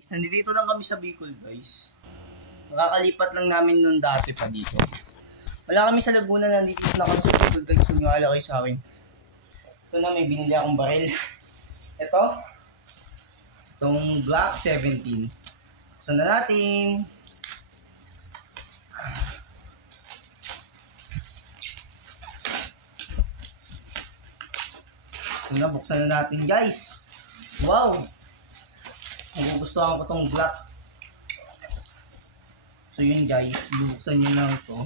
Nandito lang kami sa Bicol, guys. Nakakalipat lang namin nun dati pa dito. Wala kami sa Laguna, nandito na kami sa Bicol, guys. Sumiyala kayo sa akin. Ito na, may binili akong baril. Ito. Itong Glock 17. Buksan na natin. Ito na, buksan na natin, guys. Wow! Nagugustuhan ko tong Glock. So yun, guys, bubuksan nyo lang ito.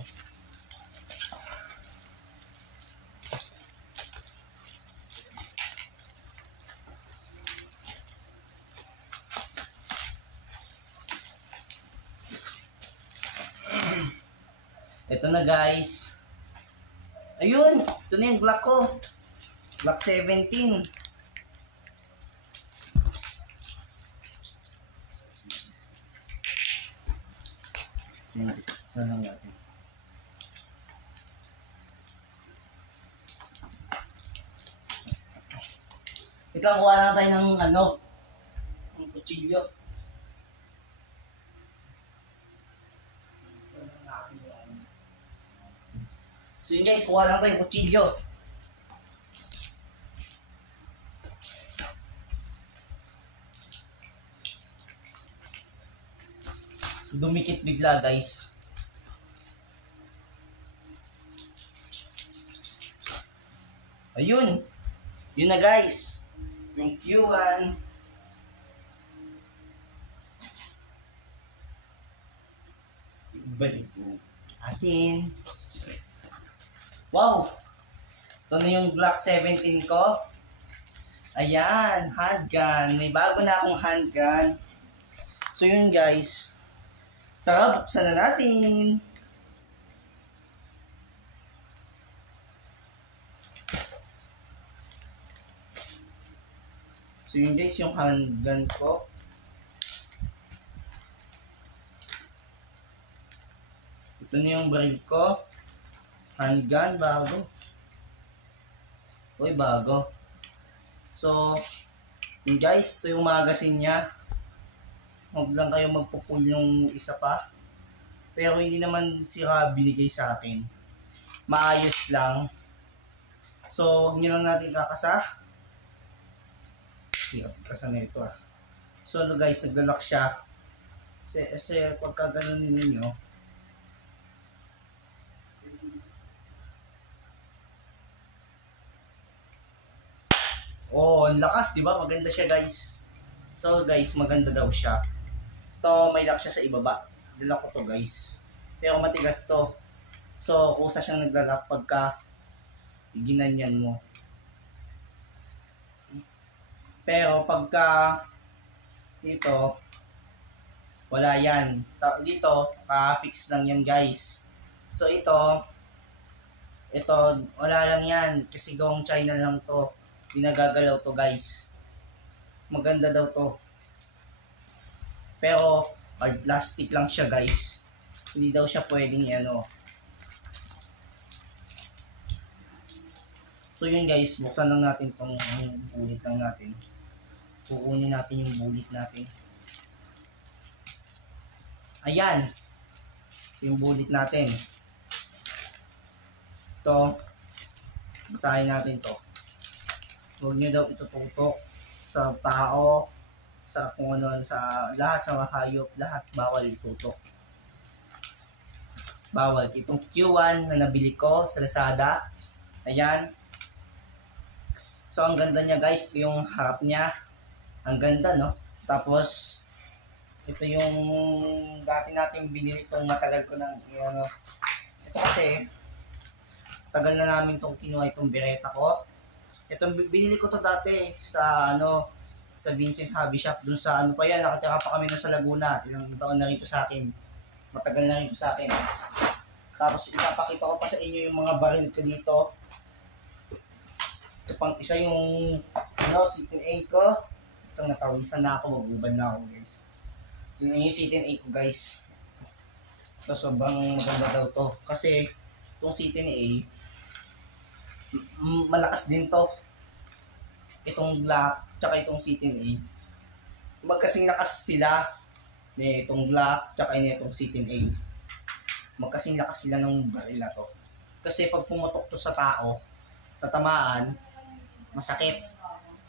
Ito na, guys. Ayun, ito na yung Glock ko. Glock 17. Saan lang natin. Ito, kuha lang tayo ng ng kutsilyo. So yun, guys, kuha lang tayo ng kutsilyo. Dumikit bigla, guys. Ayun. Yun na, guys. Yung Q1. Balik po atin. Wow! Ito na yung Glock 17 ko. Ayan, handgun. May bago na akong handgun. So yun, guys. Tara, buksan na natin. So yun, guys, yung handgun ko. Ito na yung baril ko. Handgun, bago. Uy, bago. So, yun, guys, ito yung magazine niya. Huwag lang kayo magpupul yung isa pa. Pero hindi naman sira binigay sa akin. Maayos lang. So, hindi lang natin kakasa. Kasa na ito . So, guys, naglalak siya. Kasi pagka gano'n ninyo, oh, ang lakas, di ba? Maganda siya, guys. So, guys, maganda daw siya. Ito, may lock siya sa ibaba. Dala ko to, guys. Pero matigas to. So, kusa siyang naglalak pagka ginanyan mo. Pero pagka dito, wala yan. Dito, ka-fix lang yan, guys. So, ito, wala lang yan. Kasi gawang China lang to. Pinagagalaw to, guys. Maganda daw to. Pero, plastic lang siya, guys. Hindi daw siya pwedeng So yun, guys, buksan lang natin tong bulit lang natin. Kukunin natin yung bulit natin. Ayan. Yung bulit natin. Ito. Basahin natin to. Huwag nyo daw itututok sa tao, sa kung ano, sa lahat, sa mahayop, lahat bawal itutok. Bawal. Itong Q1 na nabili ko sa Lazada. Ayan. So, ang ganda niya, guys. Ito yung harap niya. Ang ganda, no? Tapos, ito yung dati natin binili itong matagal ko ng ito kasi, tagal na namin itong kinuha itong bereta ko. Itong binili ko to dati sa sa Vincent Hobby Shop, dun sa pa yan, nakatira pa kami sa Laguna. Ilang taon na rito sa akin. Matagal na rito sa akin. Tapos ipapakita ko pa sa inyo yung mga baril ko dito. Ito pang isa yung C10A ko. Itong natawisan na ako, maguban na ako, guys. Yun yung C10A ko, guys. So sobrang maganda daw to. Kasi itong C10A, malakas din to. Itong Glock, tsaka itong C10A. magkasing lakas sila ni itong Glock tsaka ni itong C10A. Magkasing lakas sila ng baril na to. Kasi pag pumutok to sa tao, tatamaan, masakit.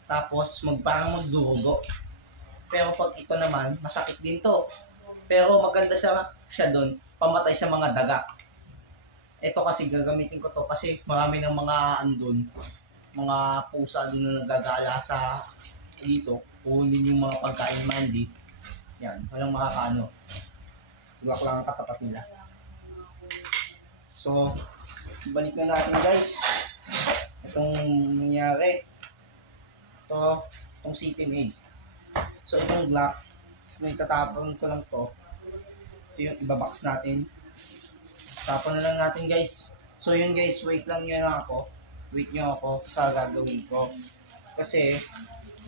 Tapos parang magdurugo. Pero pag ito naman, masakit din to. Pero maganda siya doon, pamatay sa mga daga. Ito kasi gagamitin ko to kasi marami ng mga andun, mga pusa doon na nagagala sa dito. Kunin yung mga pagkain mandi. Yan, walang makakaano. Luwak lang ang katapat nila. So, balik na natin guys. Itong nangyari. Itong C10A. So, itong Glock, may tatapon ko lang to. Ito yung ibabox natin. Tapon na lang natin guys. So, yun guys, wait lang yun ako. Wait nyo ako sa gagawin ko. Kasi,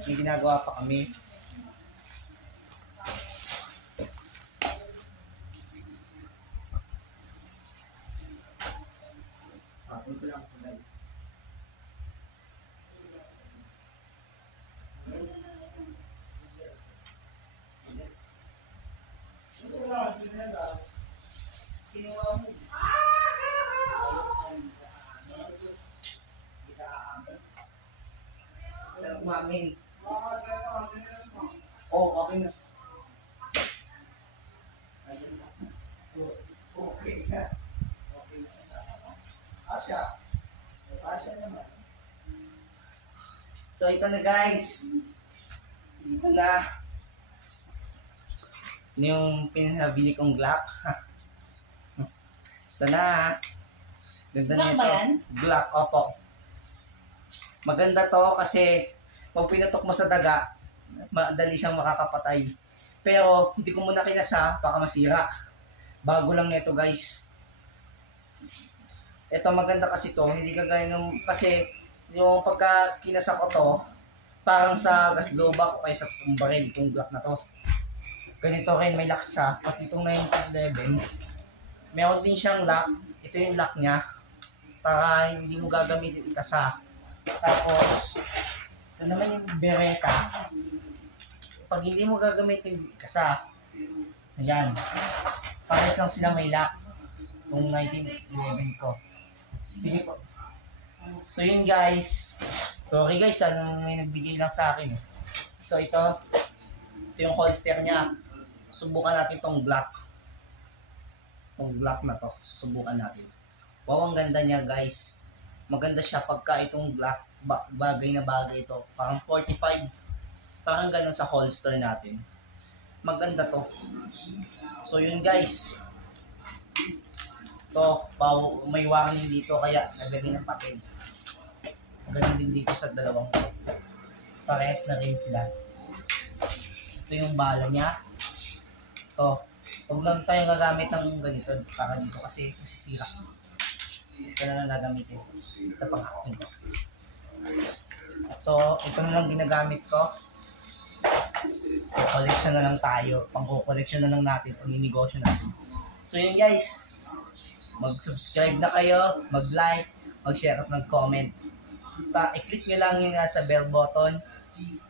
may ginagawa pa kami. Ito lang po guys. Kinuha mo. Umamin. Oh, okay na. Okay na. Asya naman. So ito na guys. Ito na. Yung pinabili kong Glock. Ito na. Ganda Glock nito. ba yan? Glock, opo. Maganda to kasi pag pinatok mo sa daga, madali siyang makakapatay. Pero hindi ko muna kinasa, baka masira. Bago lang nito guys. Ito maganda kasi to, hindi kagaya ng, kasi yung pagka kinasa ko to, parang sa gas blowback o kaya sa baril, itong Glock na to. Ganito rin may lock siya, pati itong 1911. Meron din siyang lock, ito yung lock niya, para hindi mo gagamitin ikasa. Tapos, ito naman yung Beretta. Pag hindi mo gagamitin ikasa, ayan, pares lang sila may lock, itong 1911 ko. Sige po. So yun guys. Sorry guys, may nagbigay lang sa akin. So ito yung holster niya. Subukan natin tong Glock. Tong Glock na to. Susubukan natin. Wow, ang ganda niya guys. Maganda siya pagka itong Glock. Bagay na bagay ito. Parang 45. Parang ganun sa holster natin. Maganda to. So yun guys. To, may warning dito kaya naglagay ng patent. Ganun din dito sa dalawang to. Parehas na rin sila. Ito yung bala niya. To, huwag lang tayo gagamit ng ganito para dito kasi masisira. Ito na lang nagamitin. Ito pang akin to. So, ito na lang ginagamit ko. Collection na lang tayo. Pang-collection na lang natin. Pang-negosyo natin. So yun guys. Mag-subscribe na kayo, mag-like, mag-share at mag-comment. I-click nyo lang yung nasa bell button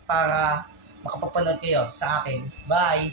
para makapapanood kayo sa akin. Bye!